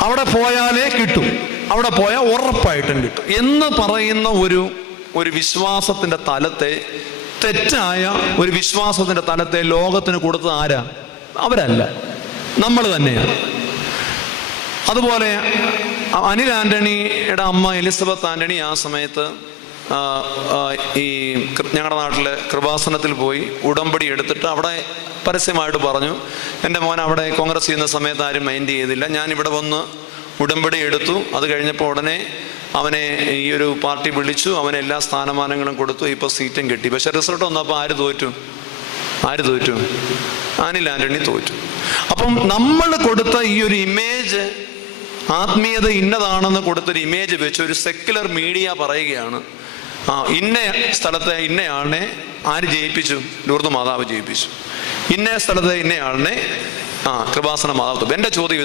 അവിടെ പോയാലേ കിട്ടും. അവിടെ പോയാൽ ഉറപ്പായിട്ടും കിട്ടും. എന്ന് പറയുന്ന ഒരു ഒരു വിശ്വാസത്തിന്റെ തലത്തെ തെറ്റായ ഒരു വിശ്വാസത്തിന്റെ തലത്തെ ലോകത്തിന് കൊടുത്തത് ആരാ? അവരല്ല. നമ്മൾ തന്നെയാണ് അതുപോലെ അനിൽ ആന്റണിയുടെ അമ്മ എലിസബത്ത് ആന്റണി ആ സമയത്ത് ഈ ഞങ്ങളുടെ നാട്ടിലെ കൃപാസനത്തിൽ പോയി ഉടമ്പടി എടുത്തിട്ട് അവിടെ പരസ്യമായിട്ട് പറഞ്ഞു എന്റെ മോൻ അവിടെ കോൺഗ്രസ് ചെയ്യുന്ന സമയത്ത് ആരും മൈൻഡ് ചെയ്തില്ല. ഞാൻ ഇവിടെ വന്ന് ഉടമ്പടി എടുത്തു. അത് കഴിഞ്ഞപ്പോൾ ഉടനെ അവനെ ഈ ഒരു പാർട്ടി വിളിച്ചു. അവന് എല്ലാ സ്ഥാനമാനങ്ങളും കൊടുത്തു. ഇപ്പോൾ സീറ്റും കിട്ടി. പക്ഷെ റിസൾട്ട് വന്നപ്പോൾ ആര് തോറ്റു? ആര് തോറ്റു? അനിൽ ആന്റണി തോറ്റു. അപ്പം നമ്മൾ കൊടുത്ത ഈ ഒരു ഇമേജ് ആത്മീയത ഇന്നതാണെന്ന് കൊടുത്തൊരു ഇമേജ് വെച്ച് ഒരു സെക്യുലർ മീഡിയ പറയുകയാണ്. ആ ഇന്ന സ്ഥലത്തെ ഇന്നയാളിനെ ആര് ജയിപ്പിച്ചു? ലൂർദ് മാതാവ് ജയിപ്പിച്ചു. ഇന്ന സ്ഥലത്തെ ഇന്നയാളിനെ ആ കൃപാസന മാതാവ് എന്റെ ചോദ്യം